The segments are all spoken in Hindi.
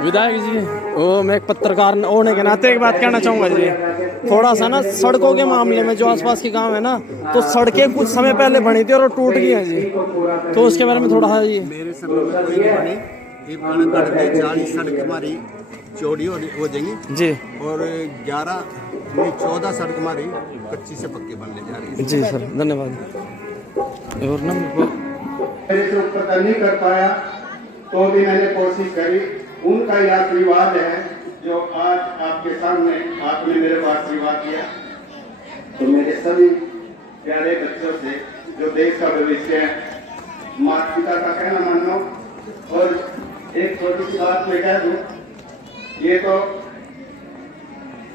विधायक जी, वो मैं एक पत्रकार होने के नाते एक बात कहना चाहूँगा जी। थोड़ा सा ना सड़कों के मामले में जो आसपास के गांव है ना, तो सड़कें कुछ समय पहले बनी थी और टूट गई हैं जी, तो उसके बारे में थोड़ा सा जी। मेरे समय में कोई नहीं बनी, ये कण में 40 सड़क हमारी चौड़ी हो जाएंगी जी और 14 सड़क हमारी कच्ची से पक्की बनने जा रही है। जी सर, धन्यवाद। और ना मेरे से पता नहीं कर पाया तो भी मैंने कोशिश करी। उनका यह आशीर्वाद है जो आज आपके सामने आपने मेरे को आशीर्वाद दिया। तो मेरे सभी प्यारे बच्चों से जो देश का भविष्य है, माता पिता का कहना मानो। और एक छोटी सी बात मैं कह दूं, ये तो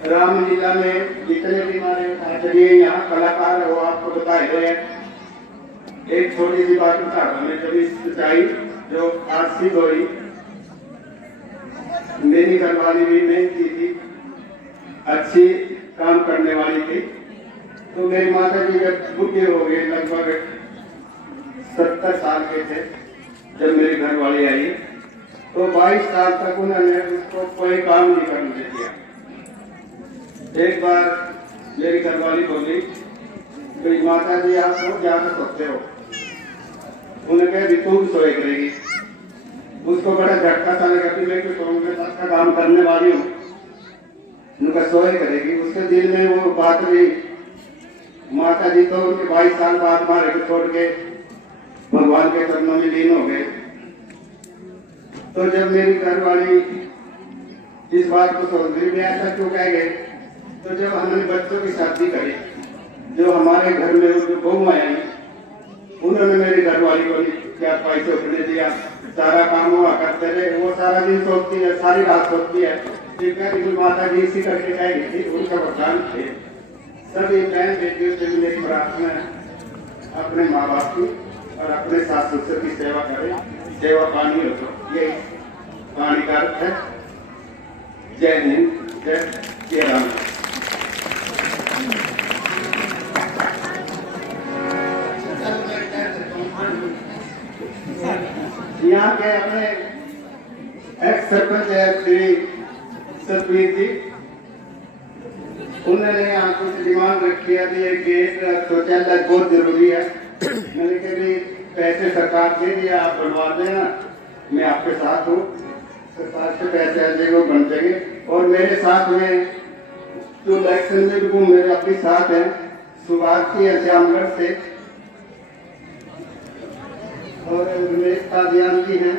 रामलीला में जितने भी हमारे आचार्य यहाँ कलाकार है वो आपको बताए गए हैं। एक छोटी सी बात बता रहा मैं, कभी सच्चाई जो आज सिद्ध हो रही। मेरी घरवाली भी मेहनती थी, अच्छी काम करने वाली थी। तो मेरी माता जी जब बुढ़े हो गए, लगभग 70 साल के थे जब मेरी घरवाली आई, तो 22 साल तक उन्होंने उसको कोई काम नहीं करने दिया। एक बार मेरी घरवाली बोली, तो माता जी आप लोग ज्यादा सोते हो। उन्हें कहा भी तू भी सोए करेगी। उसको बड़ा झटका सा लगा कि मैं कोई कांग्रेस का काम करने वाली हूँ, उनका सोए करेगी। उसके दिल में वो बात भी, माता जी तो उनके 22 साल बाद मारे को छोड़ के भगवान के चरणों में लीन हो गए। तो जब मेरी घरवाली इस बात को सोच रही, मैं ऐसा क्यों कह गए, तो जब हमने बच्चों की शादी करी, जो हमारे घर में जो बहू आई, उन्होंने मेरी घरवाली को क्या पैसे उठने दिया, सारा काम हुआ करते रहे। वो सारा दिन सोचती है, सारी रात सोचती है। माता जी इसी करके कह गई थी, उनका वरदान थे। सभी बहन बेटियों से मेरी प्रार्थना है, अपने माँ बाप की और अपने सास ससुर की सेवा करें। सेवा पानी हो तो ये पानी का अर्थ है। जय हिंद, जय श्री राम। यहाँ के अपने एक्स सरपंच है श्री सतवीर जी, उन्होंने यहाँ कुछ डिमांड रखी है कि ये गेट शौचालय बहुत जरूरी है। मैंने कहा पैसे सरकार दे दिया, आप बनवा देना, मैं आपके साथ हूँ। सरकार से पैसे आ जाएंगे, वो बन जाएंगे। और मेरे साथ में जो इलेक्शन में भी वो मेरे अपने साथ हैं, सुभाष जी श्यामगढ़ से और रमेश कादियान जी हैं,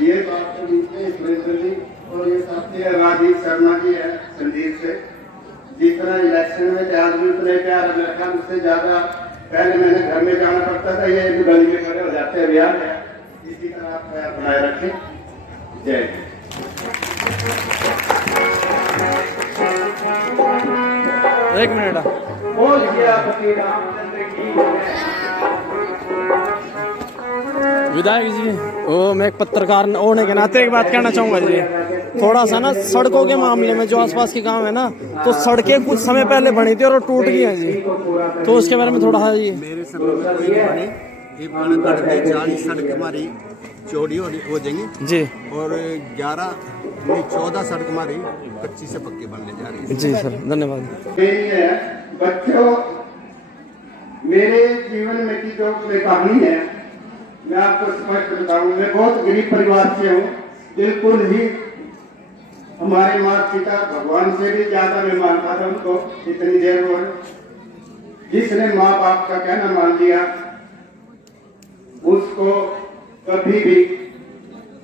ये बात सुरेंद्र जी, और ये साथी है राजीव शर्मा जी है संदीप से। जिस तरह इलेक्शन में आदमी उतने प्यार रखा, उससे ज्यादा पहले मैंने घर में जाना पड़ता था, ये गली में खड़े हो जाते अभियान है। इसी तरह आप प्यार बनाए रखें। जय एक मिनट। बोल गया पति रामचंद्र की। विधायक जी, वो मैं एक पत्रकार होने के नाते एक बात कहना चाहूँगा जी। थोड़ा सा ना सड़कों के मामले में जो आसपास के गांव है ना, तो सड़कें कुछ समय पहले बनी थी और टूट गई हैं जी, तो उसके बारे में थोड़ा सा जी। मेरे समय में कोई नहीं बनी, ये कण में 40 सड़क हमारी चौड़ी हो जाएंगी जी और 14 सड़क हमारी कच्ची से पक्की बनने जा रही है। जी सर, धन्यवाद। बच्चों, मेरे जीवन में की जो कहानी है मैं आपको स्पष्ट बताऊं। मैं बहुत गरीब परिवार से हूँ, बिल्कुल ही हमारे माता पिता भगवान से भी ज्यादा मैं मानता था उनको। इतनी देर में जिसने माँ बाप का कहना मान लिया, उसको कभी भी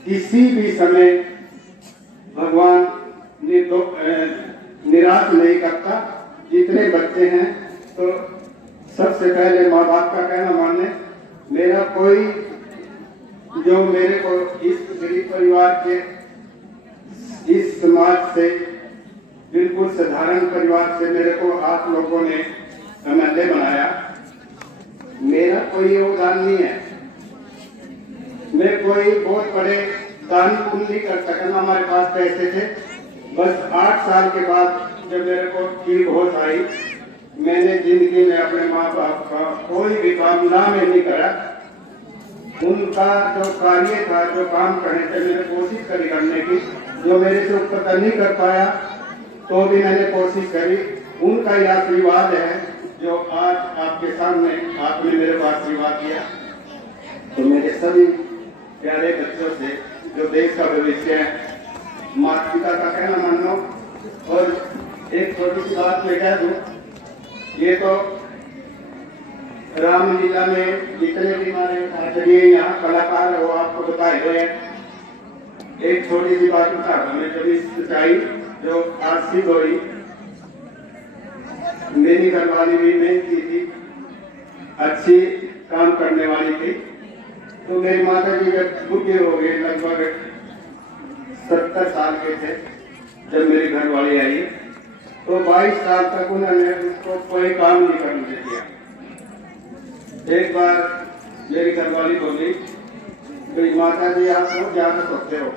किसी भी समय भगवान निराश नहीं करता। जितने बच्चे हैं तो सबसे पहले माँ बाप का कहना माने। मेरा कोई जो मेरे को इस गरीब परिवार के, इस समाज से, बिल्कुल साधारण परिवार से मेरे को आप लोगों ने एमएलए बनाया, मेरा कोई योगदान नहीं है। मैं कोई बहुत बड़े दान पुण्य नहीं कर सका। हमारे पास पैसे थे, बस 8 साल के बाद जब मेरे को ठीक होश आई, मैंने जिंदगी में अपने माँ बाप का कोई भी काम ना मैं नहीं करा। उनका जो कार्य था, जो काम करने थे, मैंने कोशिश करी करने की, जो मेरे से ऊपर नहीं कर पाया तो भी मैंने कोशिश करी। उनका यह आशीर्वाद है जो आज आपके सामने आपने मेरे को आशीर्वाद दिया। तो मेरे सभी प्यारे बच्चों से, जो देश का भविष्य है, माता पिता का कहना मान लो। और एक छोटी सी बात मैं कह दूं, ये तो रामलीला में जितने भी हमारे आचार्य यहाँ कलाकार है वो आपको बताए गए हैं। एक छोटी सी बात बता, हमें कभी सच्चाई जो आज सिद्ध हुई। मेरी घरवाली भी मेहनती थी, अच्छी काम करने वाली थी। तो मेरी माता जी जब बूढ़े हो गए, लगभग 70 साल के थे जब मेरी घरवाली आई, तो 22 साल तक उन्होंने उसको कोई काम नहीं करने दिया। एक बार मेरी घरवाली बोली, मेरी माता जी आप लोग ज्यादा सोते हो।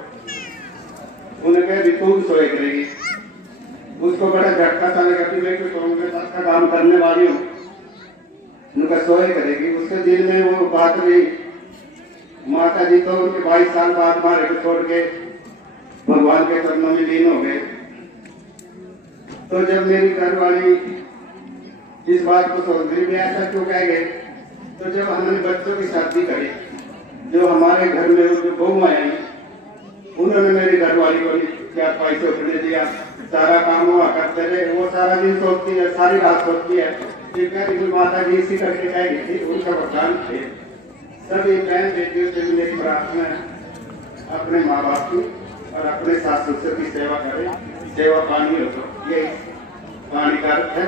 उन्हें कहा तू भी सोए करेगी। उसको बड़ा झटका सा लगा कि मैं तो का काम करने वाली हूँ, उनका सोए करेगी। उसके दिल में वो बात रही। माता जी तो उनके 22 साल बाद मारे को छोड़ के भगवान के चरणों में लीन हो गए। तो जब मेरी घरवाली इस बात को सोच रही, ऐसा क्यों कह गए, तो जब हमने बच्चों की शादी करी, जो हमारे घर में जो बहू आई, उन्होंने मेरी घरवाली को क्या पैसे उठने दिया, सारा काम हुआ करते रहे। वो सारा दिन सोचती है, सारी रात सोचती है। माता जी इसी करके कह गई थी, उनका वरदान थे। सभी बहन बेटियों से मेरी प्रार्थना है, अपने माँ बाप की और अपने सास ससुर की सेवा करें। सेवा पानी हो तो ये पानी का अर्थ है।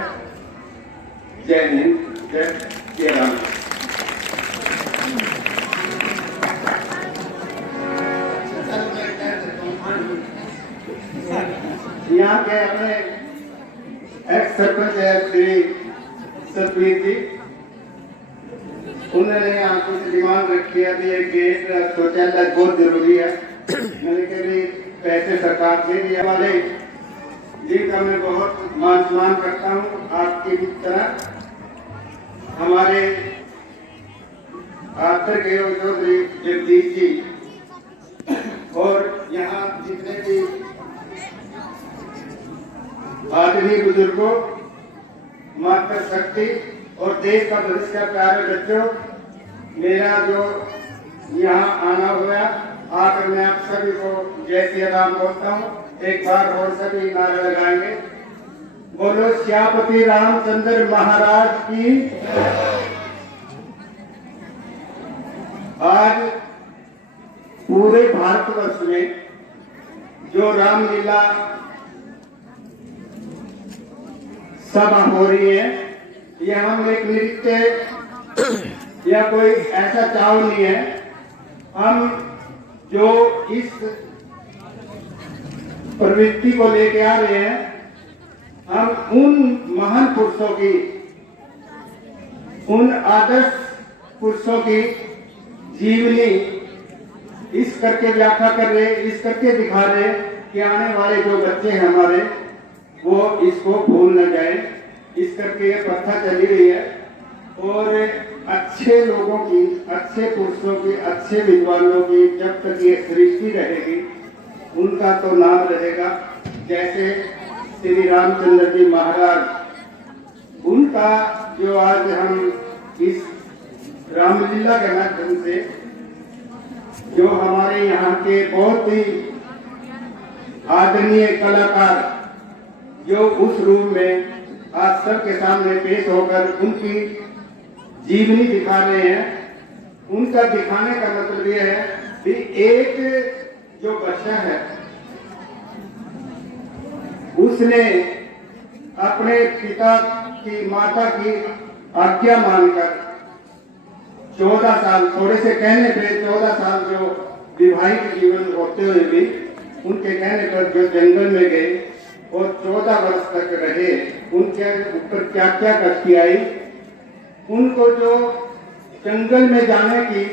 जय हिंद, जय श्री राम। यहाँ के अपने एक्स सरपंच है श्री सतवीर जी, उन्होंने यहाँ कुछ डिमांड रखी है कि एक गेट शौचालय बहुत जरूरी है। मैंने कभी पैसे सरकार दे दिए वाले जिनका मैं बहुत मान सम्मान करता हूँ। आपकी तरह हमारे आखिर के चौधरी जगदीश जी और यहाँ जितने भी आदमी बुजुर्गों, मातृ शक्ति और देश का भविष्य, प्यारे बच्चों, मेरा जो यहाँ आना हुआ, आकर मैं आप सभी को जय श्री राम बोलता हूँ। एक बार और सभी नारा लगाएंगे, बोलो श्यामपति रामचंद्र महाराज की। आज पूरे भारतवर्ष में जो रामलीला सभा हो रही है, यह हम एक नृत्य या कोई ऐसा चाव नहीं है। हम जो इस प्रवृत्ति को लेके आ रहे हैं, हम उन महान पुरुषों की, उन आदर्श पुरुषों की जीवनी इस करके व्याख्या कर रहे, इस करके दिखा रहे कि आने वाले जो बच्चे हैं हमारे, वो इसको भूल न जाए। इस करके ये प्रथा चली रही है। और अच्छे लोगों की, अच्छे पुरुषों की, अच्छे विद्वानों की जब तक ये सृष्टि रहेगी, उनका तो नाम रहेगा। जैसे श्री रामचंद्र जी महाराज, उनका जो आज हम इस रामलीला के माध्यम से, जो हमारे यहाँ के बहुत ही आदरणीय कलाकार जो उस रूम में आज सबके सामने पेश होकर उनकी जीवनी दिखा रहे हैं, उनका दिखाने का मतलब यह है कि एक जो बच्चा है उसने अपने पिता की, माता की आज्ञा मानकर 14 साल, थोड़े से कहने पे 14 साल जो विवाहित जीवन होते हुए भी उनके कहने पर जो जंगल में गए और 14 वर्ष तक रहे, उनके ऊपर क्या क्या कष्टी आई, उनको जो जंगल में जाने की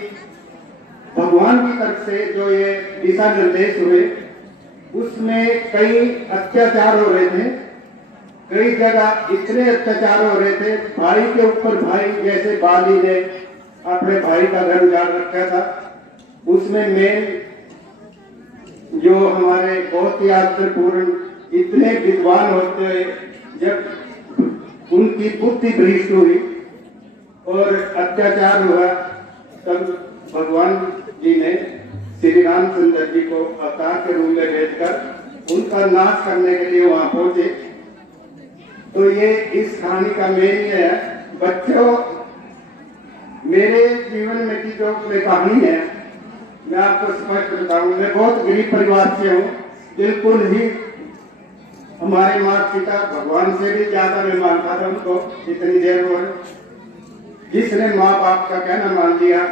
भगवान की तरफ से जो ये दिशा निर्देश हुए, उसमें कई अत्याचार हो रहे थे। कई जगह इतने अत्याचार हो रहे थे, भाई के ऊपर भाई, जैसे बाली ने अपने भाई का घर उजाड़ रखा था। उसमें मेन जो हमारे बहुत ही आदरपूर्ण इतने विद्वान होते हुए जब उनकी बुद्धि भ्रष्ट हुई और अत्याचार हुआ, तब भगवान जी ने श्री रामचंद्र जी को अवतार के रूप में भेजकर उनका नाश करने के लिए वहां पहुंचे। तो ये इस कहानी का मेन ये है। बच्चों, मेरे जीवन में की जो कहानी है, मैं आपको स्पष्ट बताऊं, मैं बहुत गरीब परिवार से हूँ। बिल्कुल ही हमारे माता पिता भगवान से भी ज्यादा मैं मानता था उनको इतनी देर में, जिसने माँ बाप का कहना मान लिया